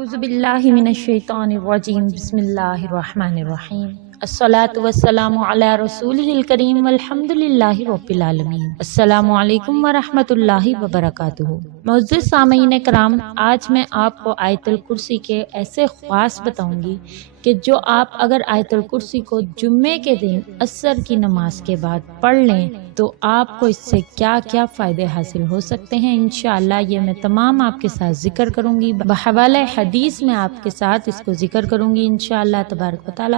اعوذ باللہ من الشیطان الرجیم بسم اللہ الرحمن الرحیم الصلاۃ والسلام علی رسولہ الکریم والحمد للہ رب العالمین۔ السلام علیکم ورحمۃ اللہ وبرکاتہ۔ معزز سامعین کرام، آج میں آپ کو آیت الکرسی کے ایسے خواص بتاؤں گی کہ جو آپ اگر آیت الکرسی کو جمعے کے دن عصر کی نماز کے بعد پڑھ لیں تو آپ کو اس سے کیا کیا فائدے حاصل ہو سکتے ہیں، انشاءاللہ یہ میں تمام آپ کے ساتھ ذکر کروں گی۔ بحوالہ حدیث میں آپ کے ساتھ اس کو ذکر کروں گی انشاءاللہ تبارک و تعالی،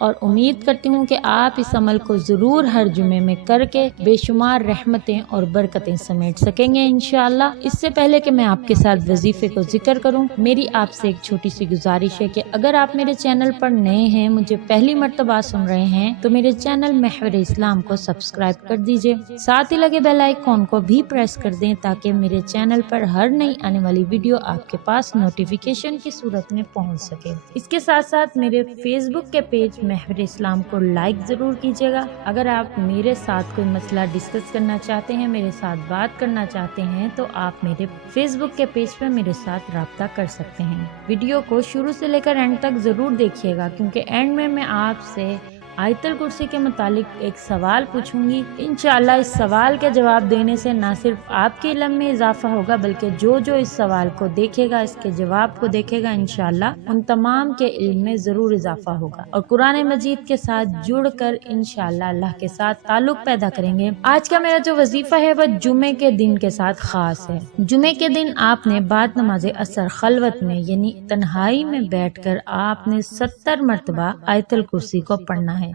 اور امید کرتی ہوں کہ آپ اس عمل کو ضرور ہر جمعے میں کر کے بے شمار رحمتیں اور برکتیں سمیٹ سکیں گے انشاءاللہ۔ اس سے پہلے کہ میں آپ کے ساتھ وظیفے کو ذکر کروں، میری آپ سے ایک چھوٹی سی گزارش ہے کہ اگر آپ میرے چینل پر نئے ہیں، مجھے پہلی مرتبہ سن رہے ہیں، تو میرے چینل محور اسلام کو سبسکرائب کر دیجئے، ساتھ ہی لگے بیل آئیکن کو بھی پریس کر دیں تاکہ میرے چینل پر ہر نئی آنے والی ویڈیو آپ کے پاس نوٹیفیکیشن کی صورت میں پہنچ سکے۔ اس کے ساتھ ساتھ میرے فیس بک کے پیج محور اسلام کو لائک ضرور کیجیے گا۔ اگر آپ میرے ساتھ کوئی مسئلہ ڈسکس کرنا چاہتے ہیں، میرے ساتھ بات کرنا چاہتے ہیں، تو آپ میرے فیس بک کے پیج پہ میرے ساتھ رابطہ کر سکتے ہیں۔ ویڈیو کو شروع سے لے کر اینڈ تک ضرور دیکھیے گا، کیونکہ اینڈ میں آپ سے آیت الکرسی کے متعلق ایک سوال پوچھوں گی۔ انشاءاللہ اس سوال کے جواب دینے سے نہ صرف آپ کے علم میں اضافہ ہوگا، بلکہ جو اس سوال کو دیکھے گا، اس کے جواب کو دیکھے گا، انشاءاللہ ان تمام کے علم میں ضرور اضافہ ہوگا، اور قرآن مجید کے ساتھ جڑ کر انشاءاللہ اللہ کے ساتھ تعلق پیدا کریں گے۔ آج کا میرا جو وظیفہ ہے وہ جمعے کے دن کے ساتھ خاص ہے۔ جمعے کے دن آپ نے بعد نماز عصر خلوت میں یعنی تنہائی میں بیٹھ کر آپ نے 70 مرتبہ آیت الکرسی کو پڑھنا ہے۔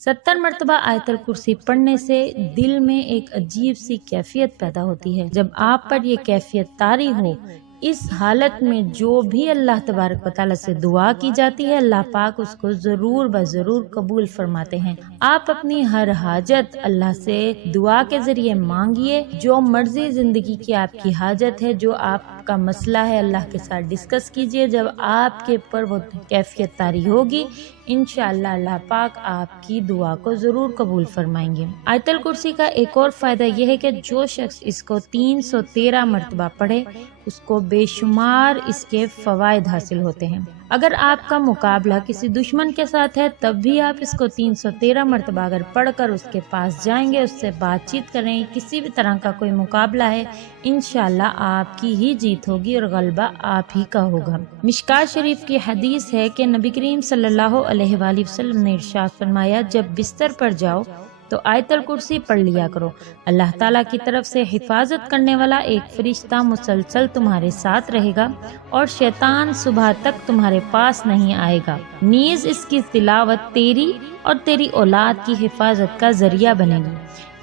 70 مرتبہ آیت الکرسی پڑھنے سے دل میں ایک عجیب سی کیفیت پیدا ہوتی ہے۔ جب آپ پر یہ کیفیت طاری ہو، اس حالت میں جو بھی اللہ تبارک و تعالی سے دعا کی جاتی ہے، اللہ پاک اس کو ضرور بضرور قبول فرماتے ہیں۔ آپ اپنی ہر حاجت اللہ سے دعا کے ذریعے مانگیے، جو مرضی زندگی کی آپ کی حاجت ہے، جو آپ کا مسئلہ ہے، اللہ کے ساتھ ڈسکس کیجئے۔ جب آپ کے پر وہ کیفیت طاری ہوگی، انشاءاللہ اللہ پاک آپ کی دعا کو ضرور قبول فرمائیں گے۔ آیت الکرسی کا ایک اور فائدہ یہ ہے کہ جو شخص اس کو 313 مرتبہ پڑھے، اس کو بے شمار اس کے فوائد حاصل ہوتے ہیں۔ اگر آپ کا مقابلہ کسی دشمن کے ساتھ ہے، تب بھی آپ اس کو 313 مرتبہ اگر پڑھ کر اس کے پاس جائیں گے، اس سے بات چیت کریں، کسی بھی طرح کا کوئی مقابلہ ہے، انشاءاللہ آپ کی ہی جیت ہوگی اور غلبہ آپ ہی کا ہوگا۔ مشکات شریف کی حدیث ہے کہ نبی کریم صلی اللہ علیہ وآلہ وسلم نے ارشاد فرمایا، جب بستر پر جاؤ تو آیت الکرسی پڑھ لیا کرو، اللہ تعالیٰ کی طرف سے حفاظت کرنے والا ایک فرشتہ مسلسل تمہارے ساتھ رہے گا اور شیطان صبح تک تمہارے پاس نہیں آئے گا، نیز اس کی تلاوت تیری اور تیری اولاد کی حفاظت کا ذریعہ بنے گی،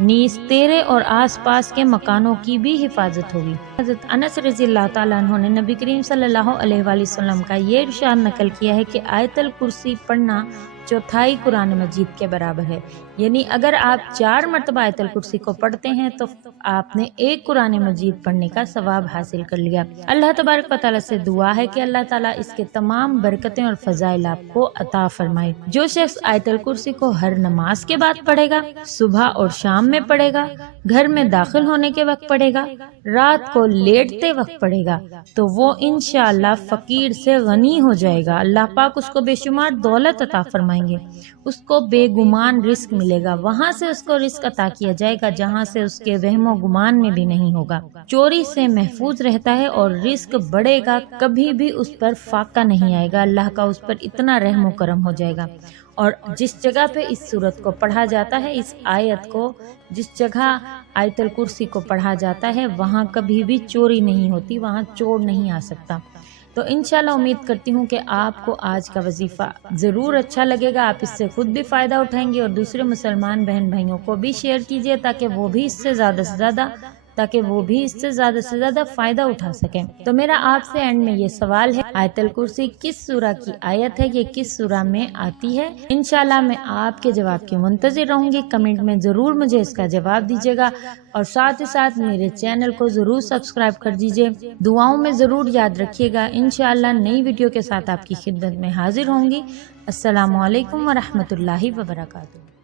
نیز تیرے اور آس پاس کے مکانوں کی بھی حفاظت ہوگی۔ حضرت انس رضی اللہ تعالیٰ عنہ نے نبی کریم صلی اللہ علیہ وآلہ وسلم کا یہ ارشاد نقل کیا ہے کہ آیت الکرسی پڑھنا چوتھائی قرآن مجید کے برابر ہے، یعنی اگر آپ 4 مرتبہ آیت الکرسی کو پڑھتے ہیں تو آپ نے 1 قرآن مجید پڑھنے کا ثواب حاصل کر لیا۔ اللہ تبارک و تعالیٰ سے دعا ہے کہ اللہ تعالیٰ اس کے تمام برکتیں اور فضائل آپ کو عطا فرمائے۔ جو شخص آیت الکرسی کو ہر نماز کے بعد پڑھے گا، صبح اور شام میں پڑھے گا، گھر میں داخل ہونے کے وقت پڑھے گا، رات کو لیٹتے وقت پڑھے گا، تو وہ انشاءاللہ فقیر سے غنی ہو جائے گا۔ اللہ پاک اس کو بے شمار دولت عطا فرمائیں گے، اس کو بے گمان رزق ملے گا، وہاں سے اس کو رزق عطا کیا جائے گا جہاں سے اس کے وہم و گمان میں بھی نہیں ہوگا، چوری سے محفوظ رہتا ہے اور رزق بڑھے گا، کبھی بھی اس پر فاقہ نہیں آئے گا، اللہ کا اس پر اتنا رحم و کرم ہو جائے گا۔ اور جس جگہ پہ اس سورت کو پڑھا جاتا ہے، اس آیت کو جس جگہ آیت الکرسی کو پڑھا جاتا ہے، وہاں کبھی بھی چوری نہیں ہوتی، وہاں چور نہیں آ سکتا۔ تو انشاءاللہ امید کرتی ہوں کہ آپ کو آج کا وظیفہ ضرور اچھا لگے گا، آپ اس سے خود بھی فائدہ اٹھائیں گے اور دوسرے مسلمان بہن بھائیوں کو بھی شیئر کیجیے تاکہ وہ بھی اس سے زیادہ سے زیادہ فائدہ اٹھا سکیں۔ تو میرا آپ سے اینڈ میں یہ سوال ہے، آیت الکرسی کس سورہ کی آیت ہے، یہ کس سورہ میں آتی ہے؟ انشاءاللہ میں آپ کے جواب کی منتظر رہوں گی، کمنٹ میں ضرور مجھے اس کا جواب دیجیے گا، اور ساتھ ہی ساتھ میرے چینل کو ضرور سبسکرائب کر دیجیے۔ دعاؤں میں ضرور یاد رکھیے گا، انشاءاللہ نئی ویڈیو کے ساتھ آپ کی خدمت میں حاضر ہوں گی۔ السلام علیکم ورحمۃ اللہ وبرکاتہ۔